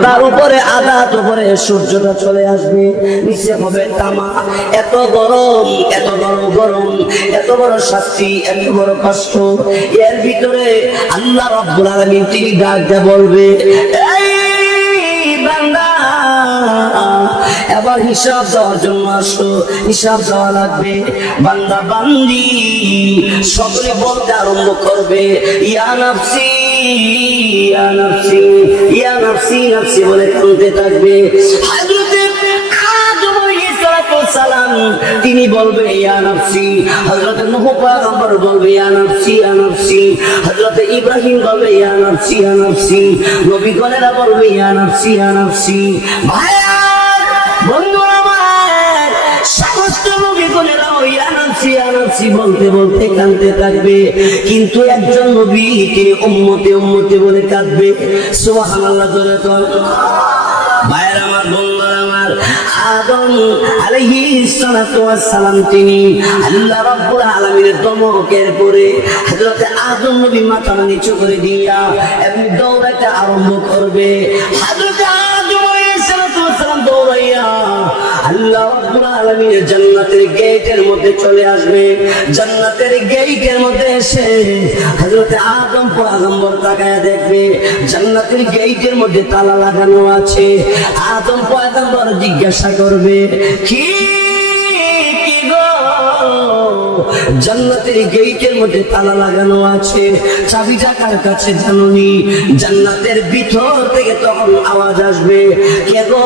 মাথার উপরে আঘাত উপরে সূর্যটা চলে আসবে, নিচে হবে তামা। এত গরম, এত বড় গরম, এত বড় শাস্তি, এত বড় কষ্ট। এর ভিতরে আল্লাহ রাব্বুল আলামিন তিনি ডাক দিয়ে বলবে, এই বান্দা এবার হিসাব দেওয়ার জন্য আসো, হিসাব দেওয়া লাগবে। বান্দা বান্দি সকলে বলতে আরম্ভ করবে, ইয়া নাফসি ইয়া নাফসি ইয়া নাফসি নাফসি বলে কাঁদতে থাকবে। হযরতে আদম আলাইহিস সালাম তিনি বলবে ইয়া নাফসি, হযরতে নূহ পয়গম্বর বলবে ইয়া নাফসি ইয়া নাফসি, হযরতে ইব্রাহিম বলবে ইয়া নাফসি ইয়া নাফসি, নবীগণেরা বলবে ইয়া নাফসি ইয়া নাফসি। ভাইয়া বন্ধুরা আমার, সমস্ত নবীগণেরা ইয়া নাফসি ইয়া নাফসি বলতে বলতে কাঁদতে থাকবে, কিন্তু একজন নবী তিনি উম্মতে উম্মতে বলে কাঁদবে। সুবহানাল্লাহ জোরে কর। ভাইরা আমার, বন্ধুরা আমার, আদম আলাইহিস সালাতু ওয়াস সালাম তিনি আল্লাহ রাব্বুল আলামিনের ধমকের পরে হযরত আদম নবী মাথা নিচু করে দিয়া এমনি দৌড়াতে আরম্ভ করবে। হযরত আদম আলাইহিস সালাতু ওয়াস সালাম দৌড়াইয়া আল্লাহ রাব্বুল আলামিনের জান্নাতের গেটের মধ্যে চলে আসবে। জান্নাতের গেটের মধ্যে এসে হযরত আদম পয়গম্বর তাকায়া দেখবে জান্নাতের গেটের মধ্যে তালা লাগানো আছে। আদম পয়গম্বর জিজ্ঞাসা করবে, কি গো, জান্নাতের গেটের মধ্যে তালা লাগানো আছে, চাবিটা কার কাছে জানোনি? জান্নাতের ভিতর থেকে তখন আওয়াজ আসবে, কে গো,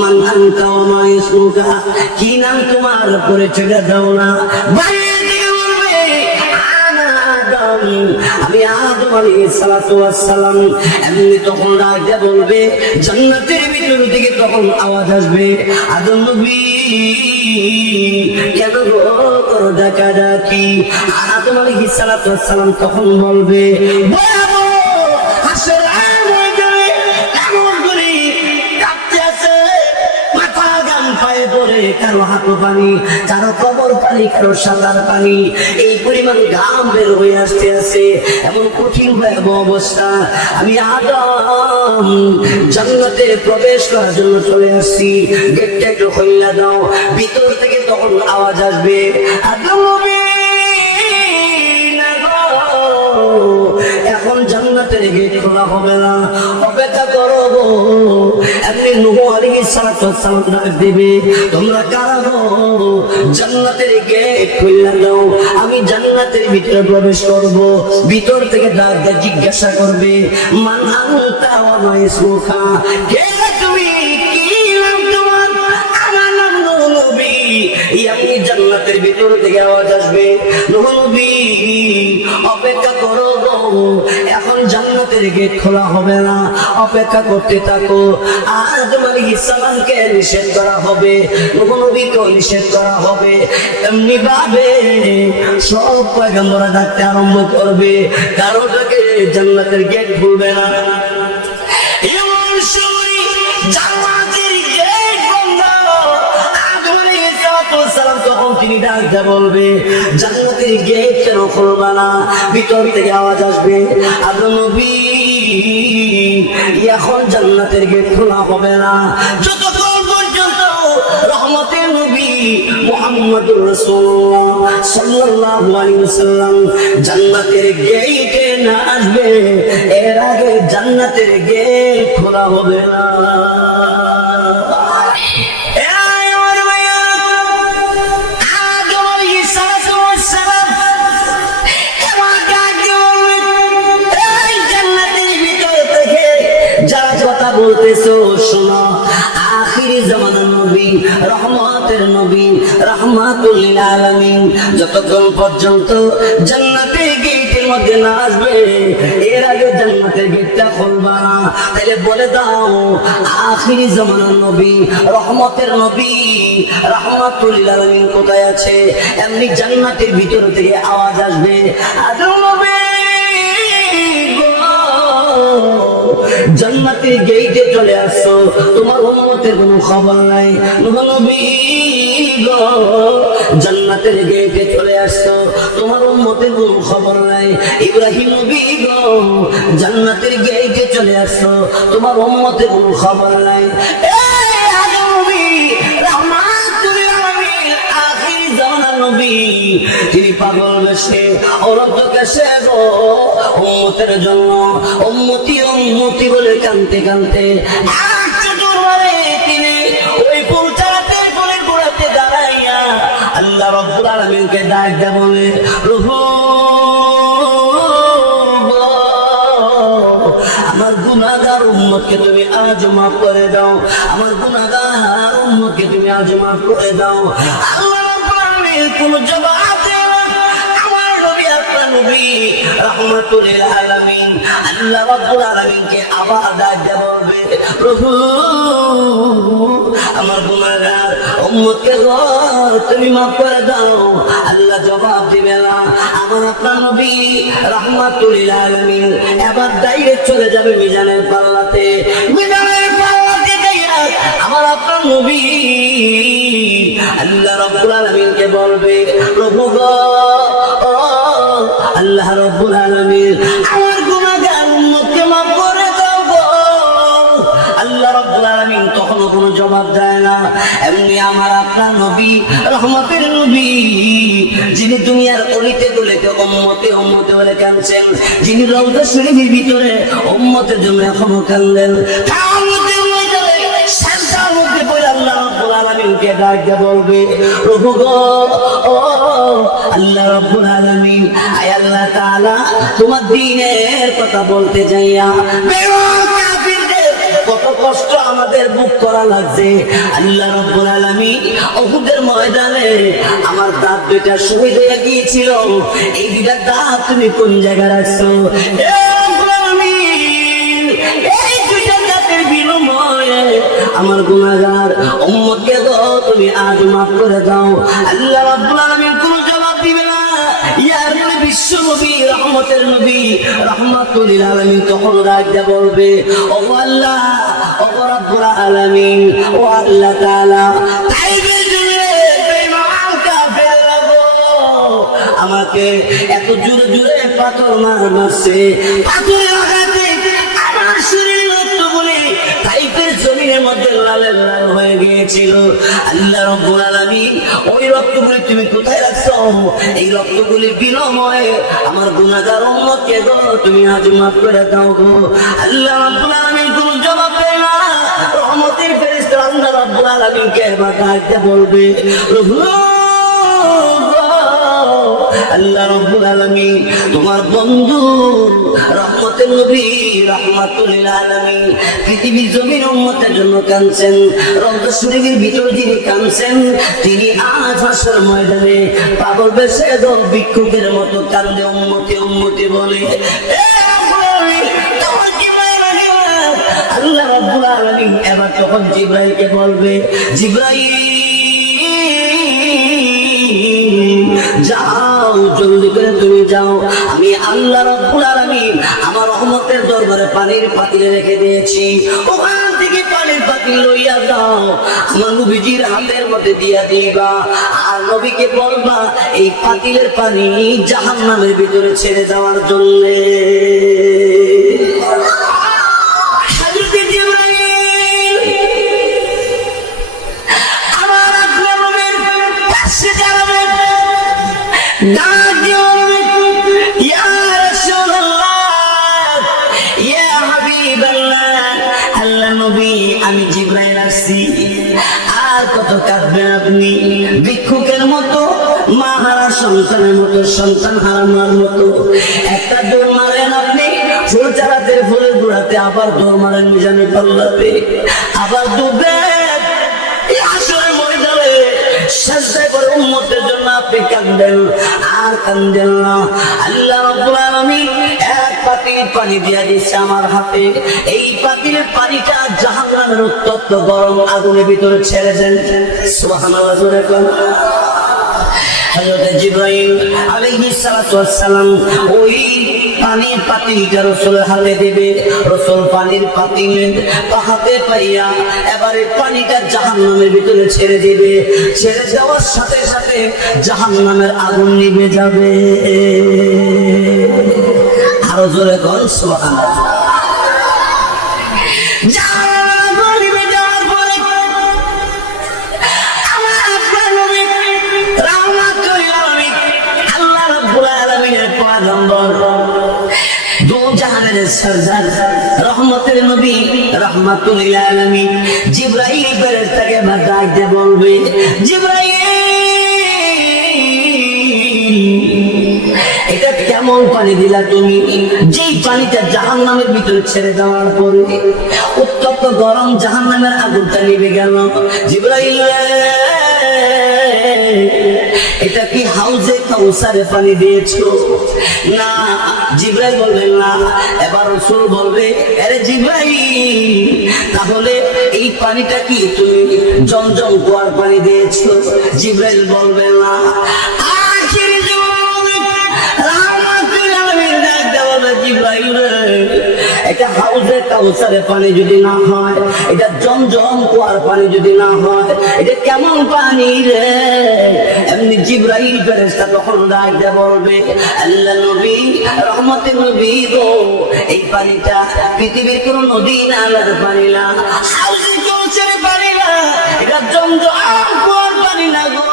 মান আনতা ওয়া মা ইসমুকা, কি নাম তোমার, পরিচয়টা দাও না। আমি আদম আলাইহিস সালাতু ওয়াস সালাম। এমনি তখন ডাকে বলবে, জান্নাতের ভিতর থেকে তখন আওয়াজ আসবে, আদম নবী কেন গো করো ডাকাডাকি? আদম আলাইহিস সালাতু ওয়াস সালাম তখন বলবে, কারো হাঁটু পানি, কারো কবর পানি, কারো সাঁতার পানি, এই পরিমাণ ঘাম বের হয়ে আসতে আছে, এমন কঠিন ভয়াবহ অবস্থা। আমি আদম জান্নাতে প্রবেশ করার জন্য চলে আসছি, গেটটা একটু খুলে দাও। ভিতর থেকে তখন আওয়াজ আসবে, আদম নবী এখন জান্নাতের গেট খোলা হবে না, অপেক্ষা করো। এমনি নূহ আলাইহিস সালাতু ওয়াস সালাম ডাক দিবে, তোমরা কারা গো, জান্নাতের গেট খুলে দাও, আমি জান্নাতের ভিতরে প্রবেশ করব। ভিতর থেকে ডাক দিয়ে জিজ্ঞাসা করবে, মান আনতা ওয়া মা ইসমুকা, কে তুমি, কি নাম তোমার? আমার নাম নূহ নবী। এমনি জান্নাতের ভিতর থেকে আওয়াজ আসবে, নূহ নবী অপেক্ষা করো, এখন জান্নাতের গেট খোলা হবে না, অপেক্ষা করতে থাকো। আদম আলাইহিস সালামকে নিষেধ করা হবে, নূহ নবীকে নিষেধ করা হবে। এমনি ভাবে সব পয়গম্বররা ডাকতে আরম্ভ করবে, কারোটাকে জান্নাতের গেট খুলবে না। এমন সময় জান্নাতের গেট বন্ধ। আদম আলাইহিস সালাম তখন তিনি ডাকতে বলবে, জান্নাতের গেট কেন খুলবে না? ভিতর থেকে আওয়াজ আসবে, আদম নবী এখন জান্নাতের গেট খোলা হবে না যতক্ষণ পর্যন্ত রহমতের নবী মুহাম্মদুর রাসূলুল্লাহ সাল্লাল্লাহু আলাইহি ওয়াসাল্লাম জান্নাতের গেটে না আসবে, এর আগে জান্নাতের গেট খোলা হবে না। বলতেছো শোনো, আখিরি জামানার নবী, রহমতের নবী, রাহমাতুল লিল আলামিন যতক্ষণ পর্যন্ত জান্নাতের গেটের মধ্যে না আসবে, এর আগে জান্নাতের গেটটা খুলবা না। তাহলে বলে দাও, আখিরি জামানার নবী, রহমতের নবী, রাহমাতুল লিল আলামিন কোথায় আছে? এমনি জান্নাতের ভিতর থেকে আওয়াজ আসবে, আদম নবী জান্নাতের গেটে চলে আসছো, তোমার উম্মতের কোনো খবর নাই। নবী গো জান্নাতের গেটে চলে আসছো, তোমার উম্মতের কোনো খবর নাই। ইব্রাহিম নবী গো জান্নাতের গেটে চলে আসছো, তোমার উম্মতের কোনো খবর নাই। তিনি পাগল বেশে অরত কেসে গো উম্মতের জন্য উম্মতি উম্মতি বলে কানতে কানতে তিনি ওই পৌঁছাতে ফুলের গোড়াতে দাঁড়াইয়া আল্লাহ রাব্বুল আলামিনকে ডাক দেয় বলে, প্রভু আমার গুনাহগার উম্মতকে তুমি আজ মাফ করে দাও, আমার গুনাহগার উম্মতকে তুমি আজ মাফ করে দাও। আল্লাহ রাব্বুল আলামিন কোন জবাব দেন না। আমার নবী আপনার নবী রাহমাতুল লিল আলামিন আল্লাহ রাব্বুল আলামিনকে আবার ডাক দেয় বলবে, প্রভু আমার গুনাহগার উম্মতকে গো তুমি মাফ করে দাও। আল্লাহ জবাব দিবে না। আমার আপনার নবী রাহমাতুল লিল আলামিন এবার ডাইরেক্ট চলে যাবে মিজানের পাল্লাতে। মিজানের পাল্লাতে যাইয়া আমার আপনার নবী আল্লাহ রাব্বুল আলামিনকে বলবে, প্রভু গো আল্লাহ রাব্বুল আলামিন আমার গুনাহগার উম্মতকে মাফ করে দাও গো। আল্লাহ রাব্বুল আলামিন তখনও কোনো জবাব দেয় না। এমনি আমার আপনার নবী রহমতের নবী, যিনি দুনিয়ার অলিতে গলিতে উম্মতে উম্মতে বলে কাঁদছেন, যিনি রওজা শরীফের ভিতরে উম্মতের জন্য এখনো কাঁদেন, আল্লাহ রাব্বুল আলামিনকে ডাক দিয়ে বলবে, প্রভু গো আল্লাহ রাব্বুল আলামিন আয় আল্লাহ তাআলা তোমার দ্বীনের কথা বলতে যাইয়া কত কষ্ট আমাদের বুক করা লাগছে। আল্লাহ রাব্বুল আলামিন উহুদের ময়দানে আমার দাঁত দুইটা শহীদ হয়ে গিয়েছিল, এই দুইটা দাঁত তুমি কোন জায়গায় রাখছো? আমার গুনাহগার উম্মতকে গো তুমি আজ মাফ করে দাও। আল্লাহ রাব্বুল আলামিন কোন জবাব দিবে না। ইয়া নবী বিশ্ব নবী রহমতের নবী রাহমাতুল লিল আলামিন তখন ডাক দিয়ে বলবে, ও আল্লাহ ও রাব্বুল আলামিন ও আল্লাহ তাআলা তাইবের জুড়ে বেঈমান কাফেররা গো আমাকে এত জোরে জোরে পাথর মারছে, পাথরের আঘাতে আমার শরীর রক্তগুলি তাইফের জমিনের মধ্যে লাল লাল হয়ে গিয়েছিল। আল্লাহ রাব্বুল আলামিন ওই রক্তগুলি তুমি কোথায় রাখছো? এই রক্তগুলির বিনিময়ে আমার গুনাহগার উম্মতকে গো তুমি আজ মাফ করে দাও গো। আল্লাহ রাব্বুল আলামিন কোনো জবাব দেয় না। রহমতের ফেরেশতা আল্লাহ রাব্বুল আলামিনকে এবার ডাকতে বলবে, প্রভু আল্লাহ রাব্বুল আলামিন তোমার বন্ধু রহমতের নবী রাহমাতুল লিল আলামিন পৃথিবীর জমিন উম্মতের জন্য কাঁদছেন, রওজা শরীফের ভিতরে যিনি কাঁদছেন তিনি আজ হাসর ময়দানে পাগল বেশে ভিক্ষুকের মতো কান্দে উম্মতি উম্মতি বলে। আল্লাহ রাব্বুল আলামিন এবার তখন জিবরাইলকে বলবে, জিবরাইল যাও জলদি করে তুমি যাও, আমি আল্লাহ রাব্বুল আলামিন আমার রহমতের দরবারে পানির পাতিলে রেখে দিয়েছি, ওখান থেকে পানির পাতিল লইয়া যাও আমার নবীজির হাতের মধ্যে দিয়া দিবা, আর নবীকে বলবা এই পাতিলের পানি জাহান্নামের ভিতরে ছেড়ে দেওয়ার জন্য। আমি জিবরাইল আসছি, আর কত কাঁদবেন আপনি? ভিক্ষুকের মতো, মা হারা সন্তানের মতো, সন্তান হারানোর মতো একটা দৌড় মারেন আপনি ফুল চালাতে ফুলের গোড়াতে, আবার দৌড় মারেন মিজানের পাল্লাতে, আবার ডুবেন আসলে মরে যাবে। সাজদা করে উম্মতের জন্য আপনি কাঁদবেন আর কাঁদেন না। আল্লাহ রাব্বুল আলামিন এক পাতিল পানি দিয়া দিচ্ছে আমার হাতে, এই পাতিলের পানিটা জাহান্নামের উত্তপ্ত গরম আগুনের ভিতরে ছেড়ে দেন। সুবহানাল্লাহ জোরে কোন। হযরত জিবরাইল আলাইহিস সালাতু ওয়াস সালাম ওই পানির পাতিলটা রাসূলের হাতে দেবে। রাসূল পানির পাতিল হাতে পাইয়া এবারে পানিটা জাহান্নামের ভিতরে ছেড়ে দিবে। ছেড়ে দেওয়ার সাথে সাথে জাহান্নামের আগুন নিভে যাবে। আরো জোরে বল সুবহানাল্লাহ। জাহান্নাম নিভে যাওয়ার পরে আল্লাহ আপনার নবী রাহমাতুল আলামিন আল্লাহ রাব্বুল আলামিনের পয়গম্বর দু জাহানের সরদার রহমতের নবী রাহমাতুল আলামিন জিবরাইল ফেরেশতাকে ডাকতে বলবে, জিবরাইল এটা কেমন পানি দিলা তুমি, যেই পানিটা জাহান্নামের ভিতরে ছেড়ে দেওয়ার পরে উত্তপ্ত গরম জাহান্নামের আগুনটা নিভে গেল। জিবরাইল এটা কি হাউজে কাউসারে পানি দিয়েছো? না। জিবরাইল বলবেন না। এবার রাসূল বলবে, আরে জিবরাইল তাহলে এই পানিটা কি তুমি জমজম কুয়ার পানি দিয়েছো? জিবরাইল বলবেন না। আখির এটা হাউজে কাউসারের পানি যদি না হয়, এটা জমজম কুয়ার পানি যদি না হয়, এটা কেমন পানি রে? এমনি জিবরাইল ফেরেশতা তখন ডাকতে বলবে, আল্লাহ নবী রহমতের নবী গো, এই পানিটা পৃথিবীর কোন নদী নালার পানি না, হাউজে কাউসারের পানি না, এটা জমজম কুয়ার পানি না গো,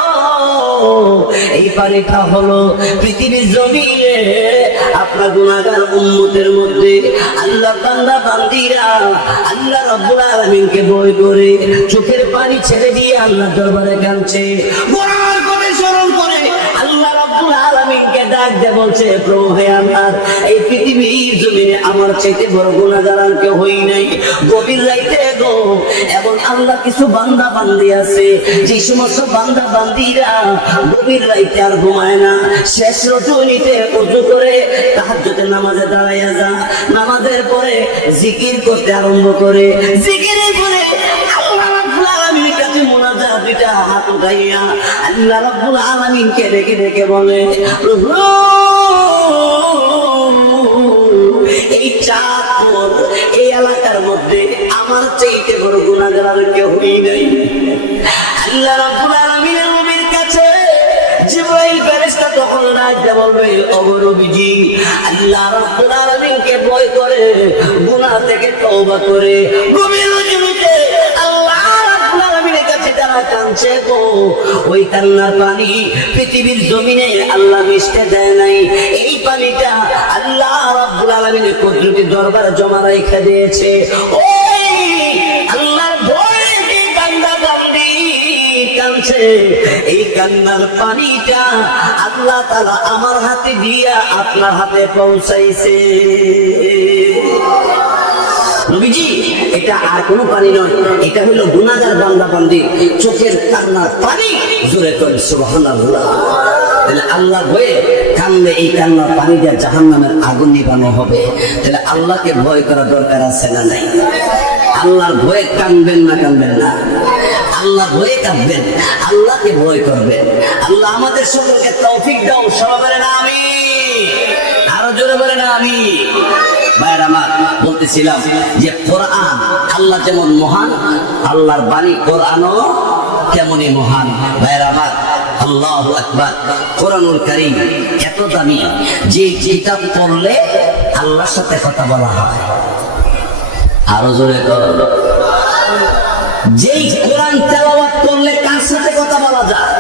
এই পানিটা হলো পৃথিবীর জমিনে আপনার গুনাহগার উম্মতের মধ্যে আল্লাহ বান্দা বান্দিরা আল্লাহ রাব্বুল আলামিনকে ভয় করে চোখের পানি ছেড়ে দিয়ে আল্লাহ দরবারে কাঁদছে, গুনাহ করে স্মরণ করে আল্লাহ রাব্বুল আলামিনকে ডাক দিয়ে বলছে, প্রভু হে আমার এই পৃথিবীর জমিনে আমার চাইতে বড় গুনাহগার আর কেউ হই নাই। গভীর রাতে গো এবং আল্লাহ কিছু বান্দা বান্দি আছে, যে সমস্ত বান্দা বান্দিরা গভীর রাতে আর ঘুমায় না, শেষ রজনীতে ওযু করে তাহাজ্জুদের নামাজে দাঁড়াইয়া যা, নামাজের পরে জিকির করতে আরম্ভ করে, জিকিরের পরে আল্লাহ রাব্বুল আলামিনের কাছে মুনাজাত দুইটা হাত উঠাইয়া আল্লাহ রাব্বুল আলামিনকে ডেকে ডেকে বলে, প্রভু এই চাঁদপুর এই এলাকার মধ্যে আমার চাইতে বড় গুনাহগার আর কেউ হই নাই। আল্লাহ রাব্বুল আলামিনের নবীর কাছে জিবরাইল ফেরেশতা তখন ডাকতে বলবে, ওগো নবীজি আল্লাহ রাব্বুল আলামিনকে ভয় করে গুনাহ থেকে তওবা করে গভীর রজনীতে আল্লাহ রাব্বুল আলামিনের কাছে যারা কাঁদছে গো, ওই কান্নার পানি পৃথিবীর জমিনে আল্লাহ মিশতে দেয় নাই। এই পানিটা আল্লাহ রাব্বুল আলামিনের কুদরতি দরবারে জমা রেখে দিয়েছে। ওই আল্লাহর ভয়ে যে বান্দা বান্দি কাঁদছে, এই কান্নার পানিটা আল্লাহ তাআলা আমার হাতে দিয়া আপনার হাতে পৌঁছাইছে। নবীজি এটা আর কোনো পানি নয়, এটা হলো গুনাহগার বান্দা বান্দি চোখের কান্নার পানি। জোরে করে সুবহানাল্লাহ। তাহলে আল্লাহ ভয়ে কানলে এই কান্নার পানি দিয়ে জাহান্নামের আগুন নিভানো হবে। তাহলে আল্লাহকে ভয় করা দরকার আছে না নাই? আল্লাহর ভয়ে কানবেন না, কানবেন না, আল্লাহ ভয়ে কাঁদবেন, আল্লাহকে ভয় করবেন। আল্লাহ আমাদের সকলকে তৌফিক দাও। সবাই বলেন আমিন, আরো জোরে বলেন আমিন। ভাইরা আমার বলতেছিলাম যে কোরআন আল্লাহ যেমন মহান, আল্লাহর বাণী কোরআনও তেমনই মহান। ভাইরা আমার আল্লাহু আকবার। কোরআনুল কারীম এত দামি যে কিতাব পড়লে আল্লাহর সাথে কথা বলা হয়। আরো জোরে করো। যেই কোরআন তেলাওয়াত করলে কার সাথে কথা বলা যায়?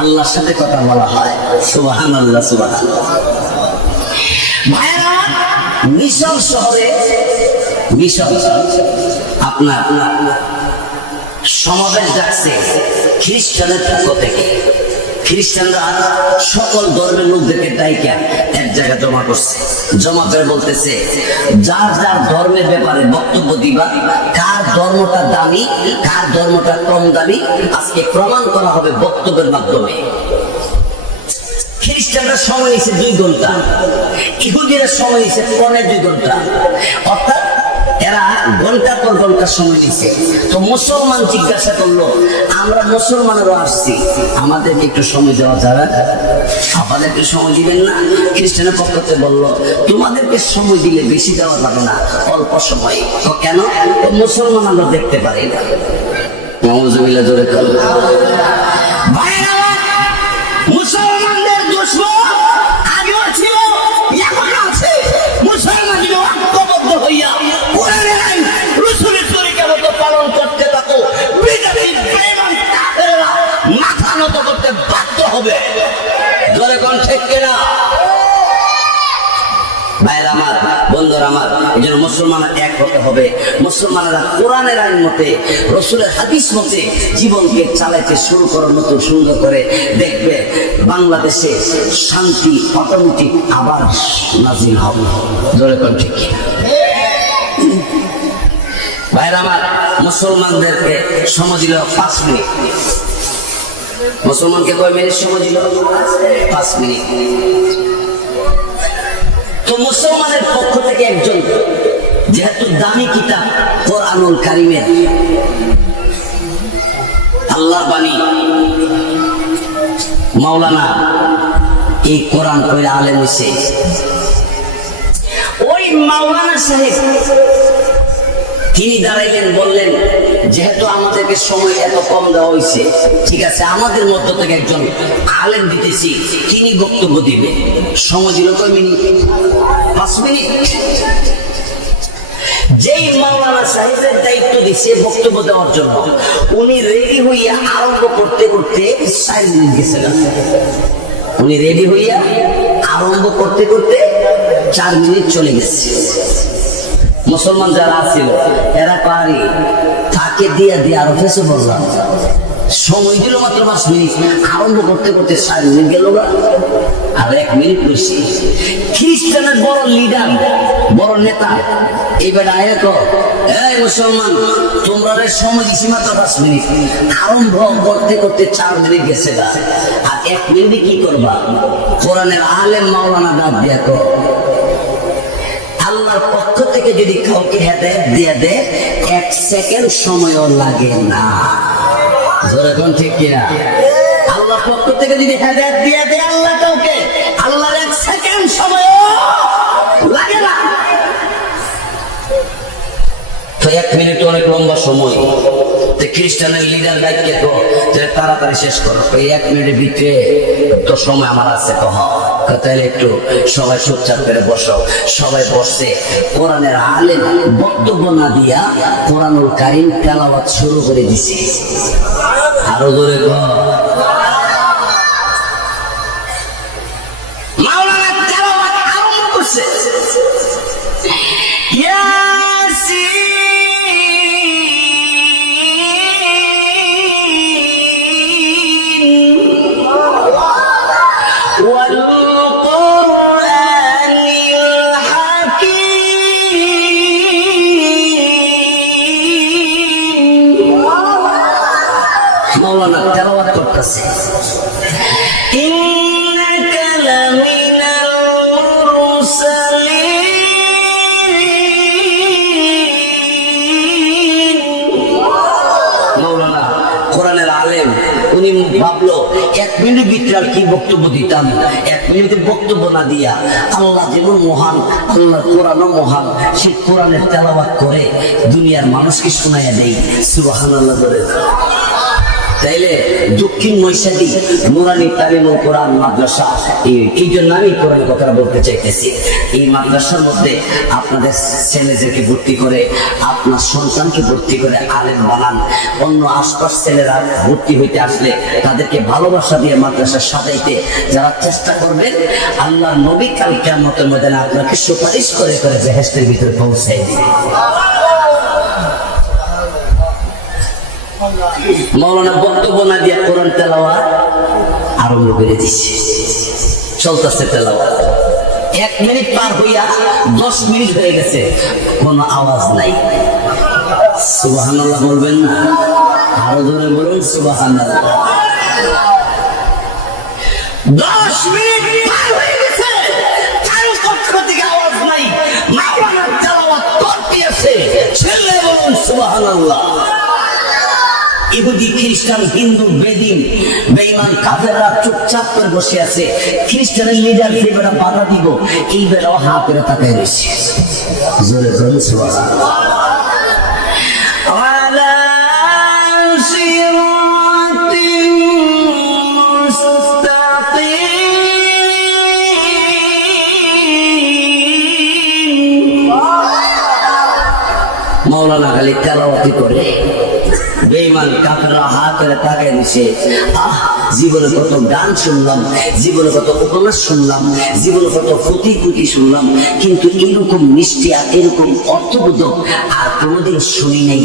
আল্লাহর সাথে কথা বলা হয়। সুবহানাল্লাহ, সুবহানাল্লাহ। ভাইরা মিশর শহরে, মিশর আপনার সমাবেশ ডাকছে খ্রিস্টানের পক্ষ থেকে। খ্রিস্টানরা সকল ধর্মের লোকদেরকে ডাইকা এক জায়গায় জমা করছে। জমা করে বলতেছে, যার যার ধর্মের ব্যাপারে বক্তব্য দিবা, কার ধর্মটা দামি কার ধর্মটা কম দামি আজকে প্রমাণ করা হবে বক্তব্যের মাধ্যমে। খ্রিস্টানরা সময় নিয়েছে 2 ঘন্টা, ইহুদিরা সময় নিয়েছে 2.5 ঘন্টা। অর্থাৎ এরা ঘন্টার পর ঘন্টা সময় দিচ্ছে। তো মুসলমান জিজ্ঞাসা করলো, আমরা মুসলমানেরও আসছি, আমাদেরকে একটু সময় দেওয়া যাবে? আমাদেরকে সময় দিবেন না? খ্রিস্টানের পক্ষ থেকে বললো, তোমাদেরকে সময় দিলে বেশি দেওয়া যাবে না, অল্প সময়। তো কেন? মুসলমান আমরা দেখতে পারি না। নাউযুবিল্লাহ জোরে বলেন। মুসলমানদের দুশমন আগেও ছিল, এখনো আছে। মুসলমান যদি ঐক্যবদ্ধ হইয়া কোরআনের আইন রাসূলের তরিকা মতো পালন করতে থাকো, বিদাতি বেঈমান কাফেররা মাথা নত করতে বাধ্য হবে। জোরে কোন ঠিক কিনা? ভাইরা আমার, বন্ধুরা আমার, এই জন্য মুসলমানরা এক হতে হবে। মুসলমানেরা কোরআনের আইন মতে, রাসূলের হাদিস মতে জীবনকে চালাইতে শুরু করার মতো সুন্দর করে দেখবে, বাংলাদেশে শান্তি অটোমেটিক আবার নাজিল হবে। জোরে কোন ঠিক কিনা? ভাইরা আমার, মুসলমানদেরকে সময় দিল 5 মিনিট। মুসলমানকে কয় মিনিট সময় দিল? 5 মিনিট। তো মুসলমানের পক্ষ থেকে একজন, যেহেতু দামি কিতাব কোরআনুল কারীমের আল্লাহর বাণী, মাওলানা এই কোরআন পড়ে আলেম হইছে, ওই মাওলানা সাহেব তিনি দাঁড়াইলেন, বললেন, যেহেতু আমাদেরকে সময় এত কম দেওয়া হয়েছে, ঠিক আছে, আমাদের মধ্য থেকে একজন আলেম দিতেছি, তিনি বক্তব্য দিবে। সময় দিল কয় মিনিট? 5 মিনিট। যেই মাওলানা সাহেবের দায়িত্ব দিছে বক্তব্য দেওয়ার জন্য, উনি রেডি হইয়া আরম্ভ করতে করতে 4 মিনিট গেছে। উনি রেডি হইয়া আরম্ভ করতে করতে 4 মিনিট চলে গেছে। মুসলমান যারা আছিল এরা পারি তাকে দিয়া দিয়ে আরো ফেসে বললাম, সময় দিল মাত্র 5 মিনিট, আরম্ভ করতে করতে 4 মিনিট গেল, আর 1 মিনিট বেশি। খ্রিস্টানের বড় লিডার, বড় নেতা এইবার আয় তো, এই মুসলমান, তোমরা সময় দিছি মাত্র 5 মিনিট, আরম্ভ করতে করতে 4 মিনিট গেছে, আর 1 মিনিটে কি করবা? কোরআনের আলেম মাওলানা ডাক দিয়া কো, আল্লাহর পক্ষ থেকে যদি কাউকে হেদায়েত দিয়ে দেয় 1 সেকেন্ড সময়ও লাগে না। জোরে কোন ঠিক কিনা? আল্লাহর পক্ষ থেকে যদি হেদায়েত দিয়ে দেয় আল্লাহ কাউকে, আল্লাহর 1 সেকেন্ড সময়ও লাগে না। তো 1 মিনিট অনেক লম্বা সময়। তো খ্রিস্টানের লিডার দায়িত্বে তো তাড়াতাড়ি শেষ করো, ওই 1 মিনিটের ভিতরে তো সময় আমার আছে। তো তাহলে একটু সবাই চুপচাপ করে বসো। সবাই বসছে, কোরআনের আলেম বক্তব্য না দিয়া কোরআনুল কারীম তেলাওয়াত শুরু করে দিছে। আরো জোরে মাওলানা তেলাওয়াত আরম্ভ করছে। মাওলানা তেলাওয়াত করতেছে, ইন্নাকা লামিনাল মুরসালিন। মাওলানা কোরআনের আলেম, উনি ভাবলো 1 মিনিট ভিতরে আর কি বক্তব্য দিতাম, 1 মিনিটের বক্তব্য না দিয়া আল্লাহ যেমন মহান, আল্লাহ কোরআনও মহান, সে কোরআনের তেলাওয়াত করে দুনিয়ার মানুষকে শোনাইয়া দেয়। সুবহানাল্লাহ বলে। তাইলে দক্ষিণ মহিষাদী নুরানি তালিমুল কোরআন মাদ্রাসা, এই জন্য আমি কোরআন কথা বলতে চাইতেছি। এই মাদ্রাসার মধ্যে আপনাদের ছেলেদেরকে ভর্তি করে, আপনার সন্তানকে ভর্তি করে আলেম বানান। অন্য আশপাশ ছেলেরা ভর্তি হইতে আসলে তাদেরকে ভালোবাসা দিয়ে মাদ্রাসা সাজাইতে যারা চেষ্টা করবেন, আল্লাহ নবী কাল কিয়ামতের ময়দানে আপনাকে সুপারিশ করে করে বেহেশতের ভিতরে পৌঁছাই দিবে। মাওলানা বক্তব্য না দিয়া কোরআন তেলাওয়াত আরম্ভ করে দিচ্ছে, চলতেছে তেলাওয়াত। 1 মিনিট পার হইয়া 10 মিনিট হয়ে গেছে, কোনো আওয়াজ নাই। সুবহানাল্লাহ বলবেন না? আরো জোরে বলুন সুবহানাল্লাহ। 10 মিনিট পার হয়ে গেছে, কারো পক্ষ থেকে আওয়াজ নাই। মাওলানা তেলাওয়াত করতে আছে? ছেলে বলুন সুবহানাল্লাহ। ইহুদি খ্রিস্টান হিন্দু বেদিন বেঈমান কাফেররা চুপচাপ করে বসে আছে। খ্রিস্টানের লিডার যে বেটা বাধা দিব, এই বেটাও হা করে তাকায় রয়েছে। জোরে জোরে সুবহানাল্লাহ। আলা সিরাতিন মুস্তাকিম। মাওলানা খালি তেলাওয়াতি করে, বেঈমান কাফেররা হা করে তাকায় দিছে। জীবনে কত গান শুনলাম, জীবনে কত উপন্যাস শুনলাম, জীবনে কত কোটি কোটি শুনলাম, কিন্তু এরকম মিষ্টি আর এরকম অর্থবোধক আর কোনোদিন শুনি নাই।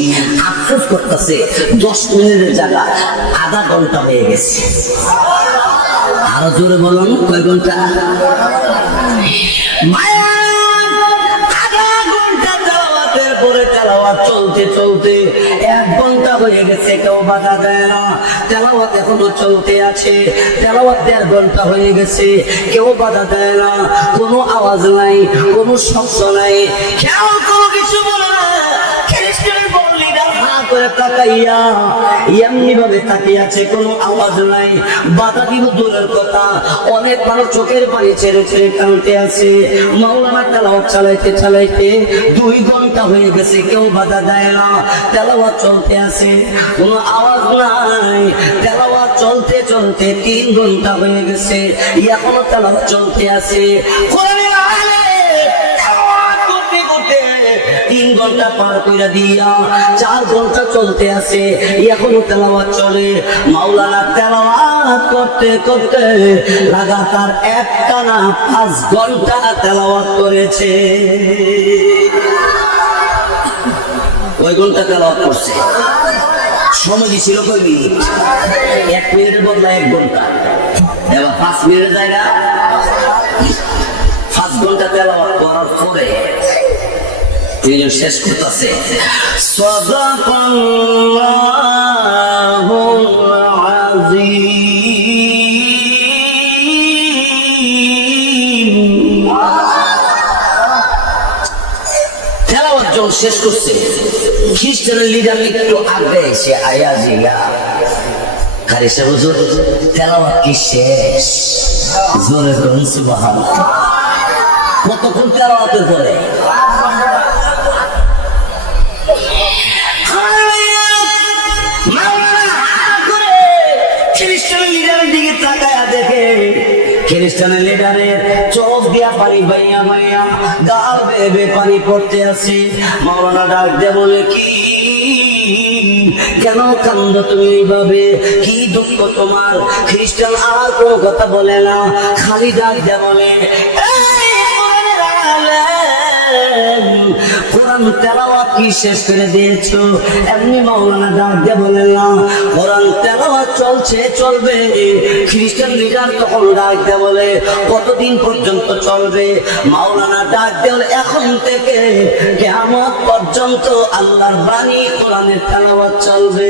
আফসোস করতেছে 10 মিনিটের জায়গা আধা ঘন্টা হয়ে গেছে। আরো জোরে বলুন, কয় ঘন্টা? চলতে চলতে 1 ঘন্টা হয়ে গেছে, কেউ বাধা দেয় না। তেলাওয়াত এখনো চলতে আছে, তেলাওয়াত 1.5 ঘন্টা হয়ে গেছে, কেউ বাধা দেয় না। কোনো আওয়াজ নাই, কোনো শব্দ নাই, কেউ কোনো কিছু বলে না। খ্রিস্টানের বলিরা হা করে তাকাইয়া এমনি ভাবে তাকিয়ে আছে, কোনো আওয়াজ নাই। বাধা দিব দূরের কথা, অনেক মানুষ চোখের পানি ছেড়ে ছেড়ে কাঁদতে আছে। মাওলানা তেলাওয়াত চালাইতে চালাইতে 2 ঘন্টা হয়ে গেছে, কেউ বাধা দেয় না। তেলাওয়াত চলতে আছে, কোনো আওয়াজ নাই। তেলাওয়াত চলতে চলতে 3 ঘন্টা হয়ে গেছে, এখনো তেলাওয়াত চলতে আছে। 3 ঘন্টা পার করে দিয়া 4 ঘন্টা চলতে আছে, এখনো তেলাওয়াত চলে। মাওলানা তেলাওয়াত করতে করতে লাগাতার একটানা 5 ঘন্টা তেলাওয়াত করেছে। কয় ঘন্টা তেলাওয়াত করছে? সময় ছিল কয় মিনিট? 1 মিনিটের বদলে 1 ঘন্টা। এবার 5 মিনিটের জায়গা 5 ঘন্টা তেলাওয়াত করার পরে তিনি শেষ করতেছে, সাদাকাল্লাহুল আযীম। তেলাওয়াত যখন শেষ করছে, খ্রিস্টানের লিডার একটু আগে এসে আয়া জিগা খালি সে হুজুর তেলাওয়াত কি শেষ? জোরে বলুন সুবহানাল্লাহ। কতক্ষণ তেলাওয়াতের পরে? খ্রিস্টানের লিডারের চোখ দিয়া পানি বাইয়া বাইয়া গাল বেয়ে পানি পড়তে আছে। মাওলানা ডাক দিয়ে বলে, কি কেন কান্দ তুমি এইভাবে? কি দুঃখ তোমার? খ্রিস্টান আর কোনো কথা বলে না, খালি ডাক দিয়ে বলে, কোরআন তেলাওয়াত কি শেষ করে দিয়েছো? এমনি মাওলানা ডাক দিয়ে বলেন না, কোরআন তেলাওয়াত চলছে চলবে। খ্রিস্টান লিডার তখন ডাক দিয়ে বলে, কতদিন পর্যন্ত চলবে? মাওলানা ডাক দিয়ে বলে, এখন থেকে কিয়ামত পর্যন্ত আল্লাহর বাণী কোরআনের তেলাওয়াত চলবে।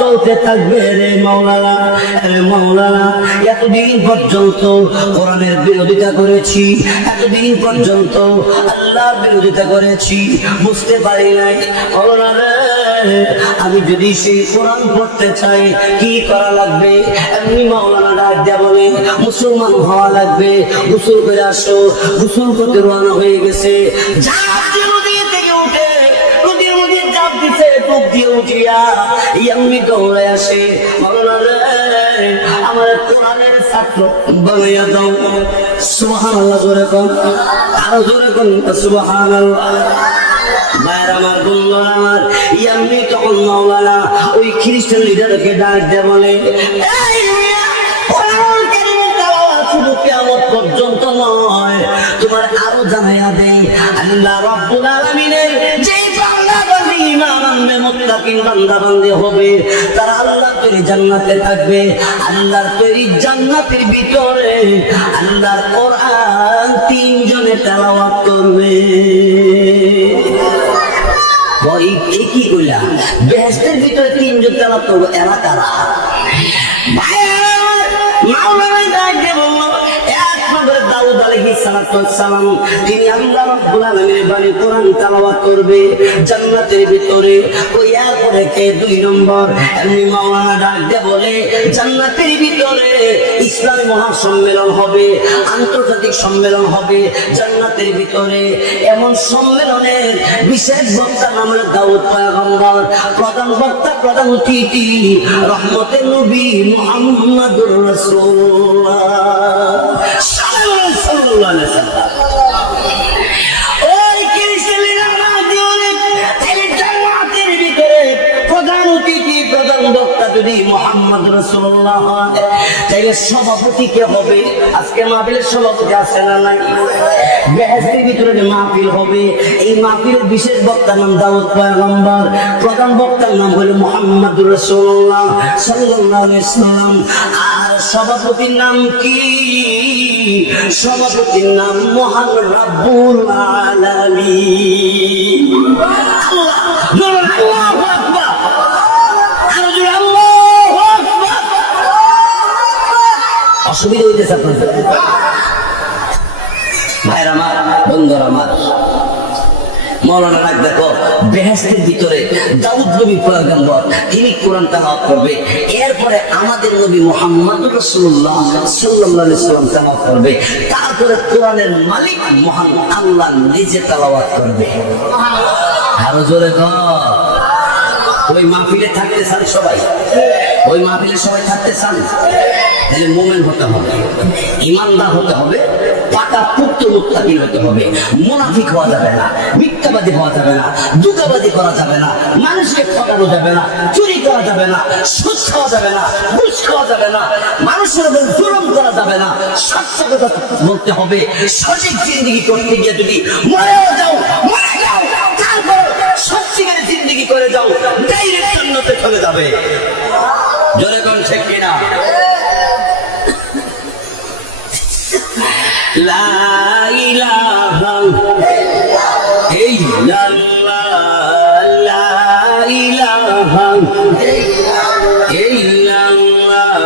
চলতে থাকবে রে মাওলানা। রে মাওলানা, এতদিন পর্যন্ত কোরআনের বিরোধিতা করেছি, এতদিন পর্যন্ত আল্লাহর বিরোধিতা করেছি, বুঝতে পারি নাই। মাওলানা রে, আমি যদি সেই কোরআন পড়তে চাই কি করা লাগবে? এমনি মাওলানা ডাক দিয়া বলে, মুসলমান হওয়া লাগবে, গোসল করে আসো। গোসল করতে রওনা হয়ে গেছে, দৌড়ে আসে, আমার কোরআনের ছাত্র বানাইয়া দাও। সুবহানাল্লাহ জোরে কোন, আরো জোরে কোন সুবহানাল্লাহ। ভাইয়ের আমার, বন্ধুরা আমার, এমনি তখন মাওলানা ওই খ্রিস্টান লিডারকে ডাক দিয়ে বলে, শুধু কিয়ামত পর্যন্ত নয়, তোমার আরো জানাইয়া দেই, আল্লাহ রাব্বুল আলামিনের যে বাংলা ঈমান আনবে, মুত্তাকিন বান্দা বান্দী হবে, তারা আল্লাহর তৈরি জান্নাতে থাকবে। আল্লাহর তৈরি জান্নাতের ভিতরে আল্লাহর কোরআন তিনজনে তেলাওয়াত করবে। ওই কি কইলা, বেহেশতের ভিতরে তিনজন তেলাওয়াত করবে, এরা কারা? মাওলানা ডাকে বলল, দাউদ আলাইহিস সালাম তিনি আল্লাহ রাব্বুল আলামিনের বাণী কোরআন তেলাওয়াত করবে জান্নাতের ভিতরে। ওই এরপরে কে দুই নম্বর এমনি মাওলানা ডাক দিয়ে বলে, জান্নাতের ভিতরে ইসলামী মহাসম্মেলন হবে, আন্তর্জাতিক সম্মেলন হবে জান্নাতের ভিতরে। এমন সম্মেলনের বিশেষ বক্তা নাম হলো দাউদ পয়গম্বর, প্রধান বক্তা প্রধান অতিথি রহমতের নবী মুহাম্মদুর রাসূলুল্লাহ সাল্লাল্লাহু আলাইহি ওয়াসাল্লাম। ওই খ্রিস্টানরা তাহলে জান্নাতের ভিতরে প্রধান অতিথি প্রধান বক্তা যদি মুহাম্মদ রাসূলুল্লাহ হয়, তাহলে সভাপতি কে হবে? আজকে মাহফিলের সভাপতি আছে না নাই? বেহেশতের ভিতরে যে মাহফিল হবে, এই মাহফিলের বিশেষ বক্তার নাম দাউদ পয়গম্বর, প্রধান বক্তার নাম হলো মুহাম্মদুর রাসূলুল্লাহ সাল্লাল্লাহু আলাইহি ওয়াসাল্লাম। আর সভাপতির নাম কি? সভাপতির নাম মহান রাব্বুল আলামিন। আল্লাহ, আল্লাহু আকবার, আল্লাহু আকবার। অসুবিধা হইতেছে আপনাদের ভাইরা আমার, বন্ধুরা আমার। মাওলানা রাখ দেখো, বেহেশতের ভিতরে দাউদ নবী পয়গম্বর তিনি কোরআন তেলাওয়াত করবে, এরপরে আমাদের নবী মুহাম্মদুর রাসূলুল্লাহ সাল্লাল্লাহু আলাইহি ওয়াসাল্লাম তেলাওয়াত করবে, তারপরে কোরআনের মালিক মহান আল্লাহ নিজে তেলাওয়াত করবে। আরো জোরে কর। ওই মাহফিলে থাকতে চান সবাই? ওই মাহফিলে সবাই থাকতে চান? তাহলে মুমিন হতে হবে, ঈমানদার হতে হবে, পাকা পুক্ত মুত্তাকিন হতে হবে। মুনাফিক হওয়া যাবে না, মিথ্যাবাদী হওয়া যাবে না, দুঃখবাদী করা যাবে না, মানুষকে ঠকানো যাবে না, চুরি করা যাবে না, সুদ খাওয়া যাবে না, ঘুষ খাওয়া যাবে না, মানুষের উপর জুলুম করা যাবে না, সত্য কথা বলতে হবে। সঠিক জিন্দেগি করতে গিয়ে যদি মরেও যাও, মরে যাও, তারপর সত্যিকারে জিন্দেগি করে যাও, ডাইরেক্ট জান্নাতে চলে যাবে। জোরে কোন ঠিক কিনা? লা ইলাহা ইল্লাল্লাহ, লা ইলাহা ইল্লাল্লাহ,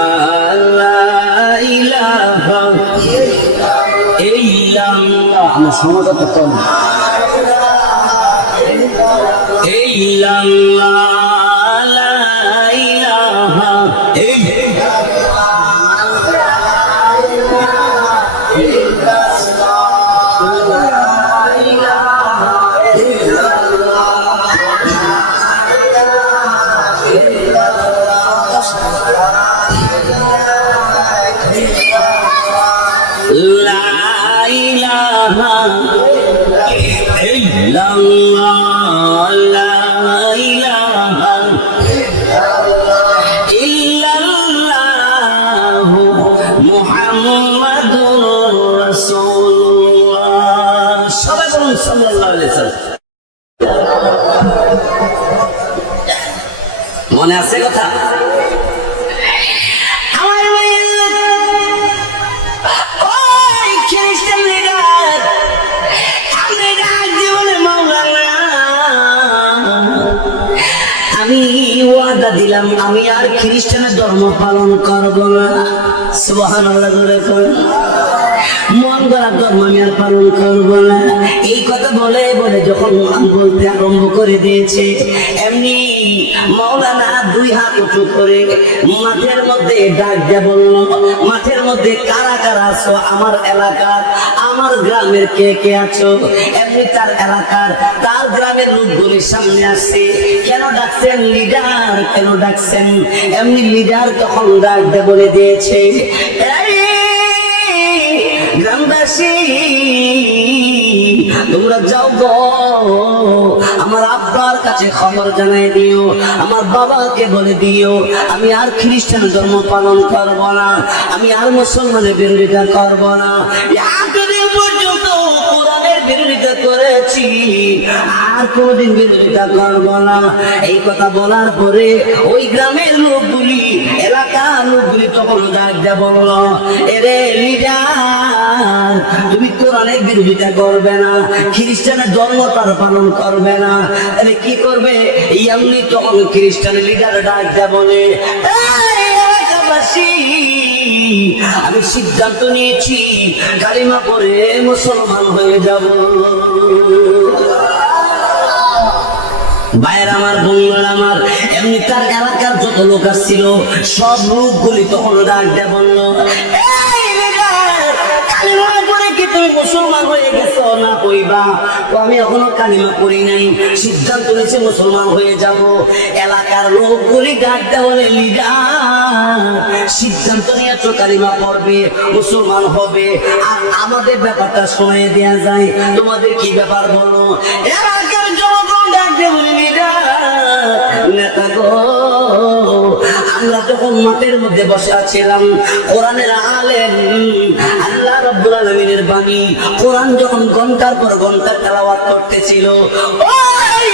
লা ইলাহা ইল্লাল্লাহ। আমার সমাজত কম। ইল্লাল্লাহ, লা ইলাহা মনে আছে কথা? আমি ওয়াদা দিলাম আমি আর খ্রিস্টানের ধর্ম পালন করব না। সুবহানাল্লাহ বলে কোন মন গড়া ধর্ম আমি আর পালন করব না। এই কথা বলে বলে যখন বলতে আরম্ভ করে দিয়েছে, এমনি মাওলানা দুই হাত উঁচু করে মাঠের মধ্যে ডাক দিয়ে বলল, মাঠের মধ্যে কারা কারা আছো? আমার এলাকার, আমার গ্রামের কে কে আছো? এমনি তার এলাকার, তার গ্রামের লোকগুলির সামনে আসছে। কেন ডাকছেন? লিডার কেন ডাকছেন? এমনি লিডার তখন ডাক দিয়ে বলে দিয়েছে, গ্রামবাসী তোমরা যাও গো, আমার আব্বার কাছে খবর জানাই দিও, আমার বাবাকে বলে দিও আমি আর খ্রিস্টান ধর্ম পালন করব না, আমি আর মুসলমানের বিরোধিতা করব না। এতদিন পর্যন্ত কোরআনের বিরোধিতা করেছি, গেছি, আর কোনদিন বিরোধিতা করবো না। এই কথা বলার পরে ওই গ্রামের লোকগুলি, এলাকার লোকগুলি তখন ডাক যা বললো, এরে লিডার, তুমি কোরআনের বিরোধিতা করবে না, খ্রিস্টানের ধর্ম তার পালন করবে না, তাহলে কি করবে? এমনি তখন খ্রিস্টানের লিডার ডাক যা বলে, আমি সিদ্ধান্ত নিয়েছি কালিমা পড়ে মুসলমান হয়ে যাব। ভাইয়ের আমার, বন্ধুর আমার, এমনি তার এলাকার যত লোক আসছিল সব লোকগুলি তখন ডাক দেয়া বলল, তুমি মুসলমান হয়ে গেছো না হইবা? আমি এখনো কালিমা পড়ি নাই, সিদ্ধান্ত নিয়েছে মুসলমান হয়ে যাব। এলাকার লোকগুলি ডাক দেয়া বলে, লিডার, সিদ্ধান্ত নিয়েছো কালিমা পড়বে, মুসলমান হবে, আর আমাদের ব্যাপারটা শুনে দেয়া যায়, তোমাদের কি ব্যাপার বলো? এলাকার জনগণ ডাক দেয়া বলে, লিডার, নেতা গো, আমরা যখন মাঠের মধ্যে বসে আছিলাম, কোরআনের আলেম আল্লাহ রাব্বুল আলামিনের বাণী কোরআন যখন ঘন্টার পর ঘন্টা তেলাওয়াত করতেছিল, ওই